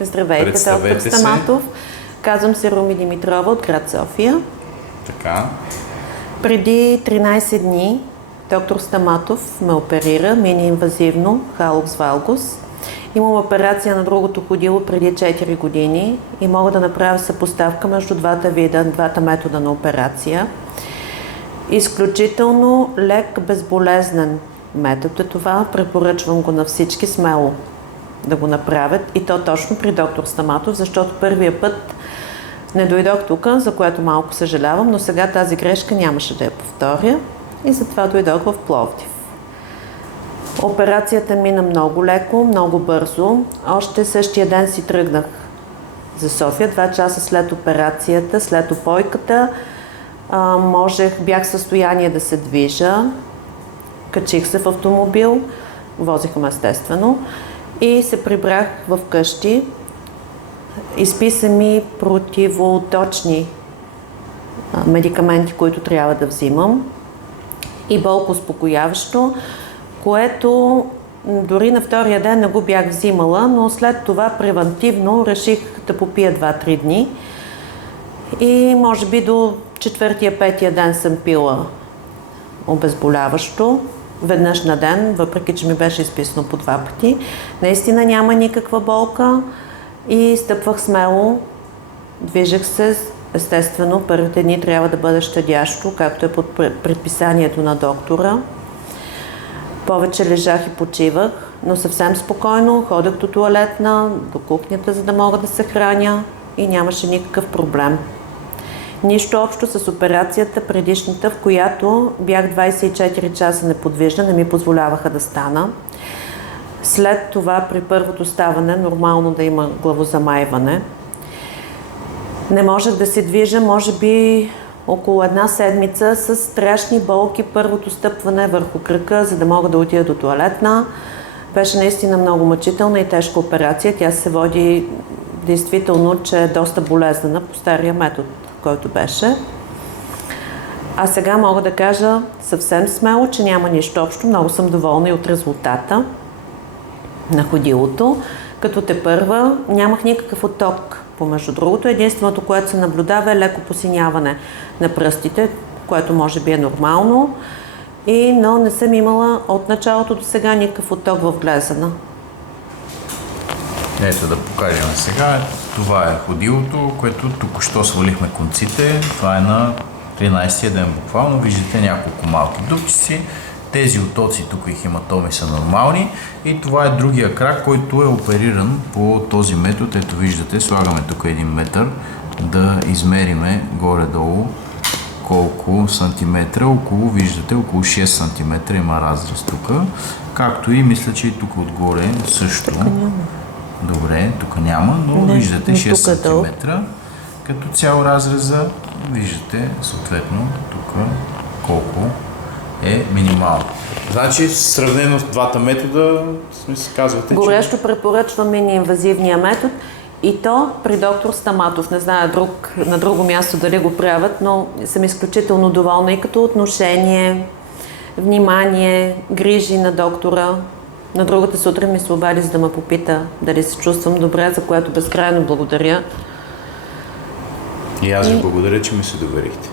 Здравейте, доктор Представете се. Стаматов. Казвам се Руми Димитрова от град София. Така. Преди 13 дни доктор Стаматов ме оперира мини-инвазивно халукс валгус. Имам операция на другото ходило преди 4 години и мога да направя съпоставка между двата вида, двата метода на операция. Изключително лек, безболезнен метод е това. Препоръчвам го на всички смело да го направят и то точно при доктор Стаматов, защото първия път не дойдох тук, за което малко съжалявам, но сега тази грешка нямаше да я повторя и затова дойдох в Пловдив. Операцията мина много леко, много бързо. Още същия ден си тръгнах за София, 2 часа след операцията, след опойката. Бях в състояние да се движа, качих се в автомобил, возих ме естествено и се прибрах в къщи. Изписа ми противоточни медикаменти, които трябва да взимам и болко успокояващо, което дори на втория ден не го бях взимала, но след това превантивно реших да попия 2-3 дни и може би до 4-5 ден съм пила обезболяващо, веднъж на ден, въпреки че ми беше изписано по 2 пъти. Наистина няма никаква болка и стъпвах смело, движех се. Естествено, първите дни трябва да бъде щадящо, както е под предписанието на доктора. Повече лежах и почивах, но съвсем спокойно ходех до тоалетна, до кухнята, за да мога да се храня и нямаше никакъв проблем. Нищо общо с операцията предишната, в която бях 24 часа неподвижна, не ми позволяваха да стана. След това при първото ставане нормално да има главозамайване. Не можех да се движа, може би около 1 седмица с страшни болки. Първото стъпване върху кръка, за да мога да отида до тоалетна. Беше наистина много мъчителна и тежка операция. Тя се води действително, че е доста болезнена по стария метод, който беше. А сега мога да кажа съвсем смело, че няма нищо общо. Много съм доволна и от резултата на ходилото, като тепърва нямах никакъв отток. Помежду другото, единственото, което се наблюдава е леко посиняване на пръстите, което може би е нормално, но не съм имала от началото до сега никакъв отток в глезена. Ето да покажем сега. Това е ходилото, което току-що свалихме конците. Това е на 13-я ден буквално. Виждате няколко малки дупчици. Тези оттоци тук и хематоми са нормални и това е другия крак, който е опериран по този метод. Ето виждате, слагаме тук 1 метър да измериме горе-долу колко сантиметра. Виждате, около 6 сантиметра има разрез тук. Както и мисля, че и тук отгоре също. Тук няма. Добре, тук няма, но виждате 6 сантиметра. Като цял разреза виждате съответно тук колко е минимално. Значи, сравнено с двата метода, казвате, горещо препоръчвам мини-инвазивния метод и то при доктор Стаматов. Не зная на друго място дали го правят, но съм изключително доволна и като отношение, внимание, грижи на доктора. На другата сутрин ми се обади, за да ме попита дали се чувствам добре, за което безкрайно благодаря. И аз ви благодаря, че ми се доверихте.